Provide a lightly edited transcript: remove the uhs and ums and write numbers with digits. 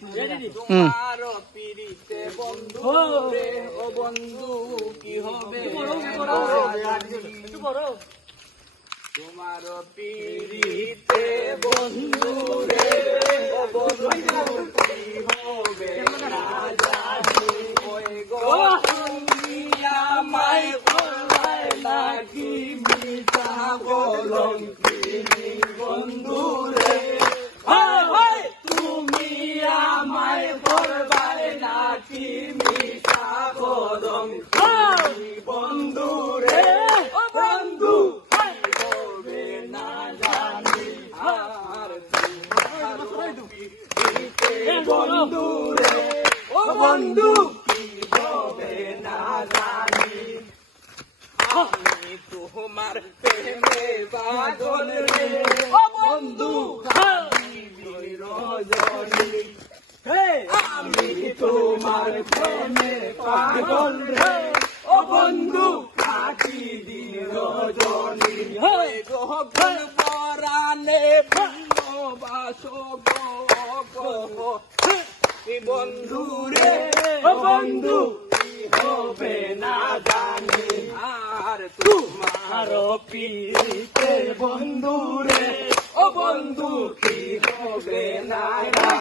তোমার পিড়িতে বন্ধু রে ও বন্ধু কি হবে তোমার পিড়িতে বন্ধু রে ও বন্ধু কি হবে না জানি ওই গো তুমি আমায় বলবাই নাকি মিঠা বলম কি বন্ধু রে তুমি আমায় বলবাই নাকি মিঠা বলম বন্ধু রে ও বন্ধু হবে না জানি আর বন্ধু রে ও বন্ধু কি হবে না জানি আমি তোমার প্রেমে পাগল রে ও বন্ধু রজনী আমি তোমার প্রেমে পাগল রে ও বন্ধু কাটি দিন রজনী গহন পরাণে ভালোবাসো বন্ধু রে ও বন্ধু কি হবে না জানি আর তোমার পিড়িতে বন্ধু রে ও বন্ধু কি হবে না